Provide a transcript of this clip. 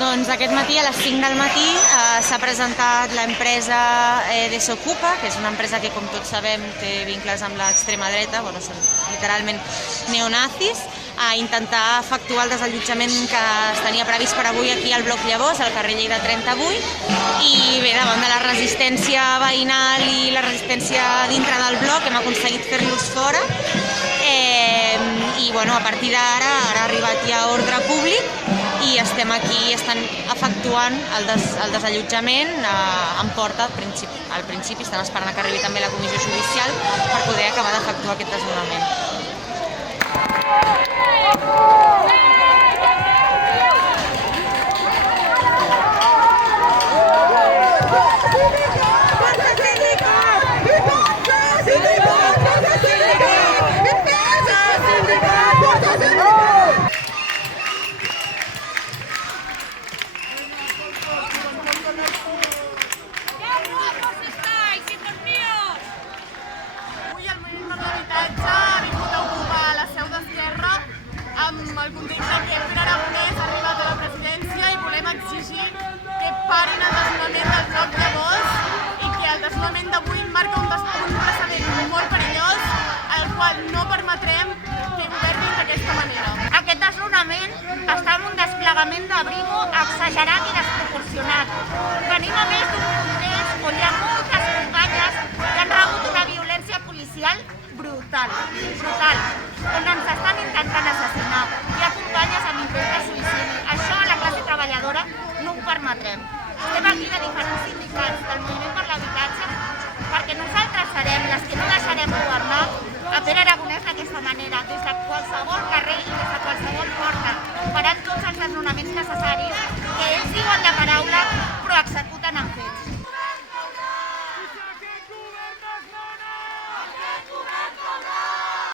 Doncs aquest matí, a les 5 del matí, s'ha presentat l'empresa Desocupa, que és una empresa que, com tots sabem, té vincles amb l'extrema dreta, són literalment neonazis, a intentar efectuar el desallotjament que es tenia previst per avui aquí al bloc Llavors, al carrer Lleida 38, i bé, davant de la resistència veïnal i la resistència dintre del bloc hem aconseguit fer-los fora, i a partir d'ara ha arribat ja ordre públic i estem aquí, estan efectuant el desallotjament en porta. Al principi estan esperant que arribi també la comissió judicial per poder acabar d'efectuar aquest desnonament. Amb el context que Pere Aragonès ha arribat a la presidència i volem exigir que parin el desnonament del bloc Llavors i que el desnonament d'avui marca un precedent molt perillós al qual no permetrem que governin d'aquesta manera. Aquest desnonament està en un desplegament de Brimo exagerat i desproporcionat. Venim a més d'un context on hi ha moltes companyes que han rebut una violència policial brutal, on ens estan intentant assassinar. Hi ha companyes amb intent de suïcidi. Això a la classe treballadora no ho permetrem. Estem aquí de diferents sindicats del Moviment per l'Habitatge perquè nosaltres serem les que no deixarem governar a Pere Aragonès d'aquesta manera, des de qualsevol carrer i des de qualsevol porta, parant tots els desnonaments necessaris que ells diuen la paraula però acceptem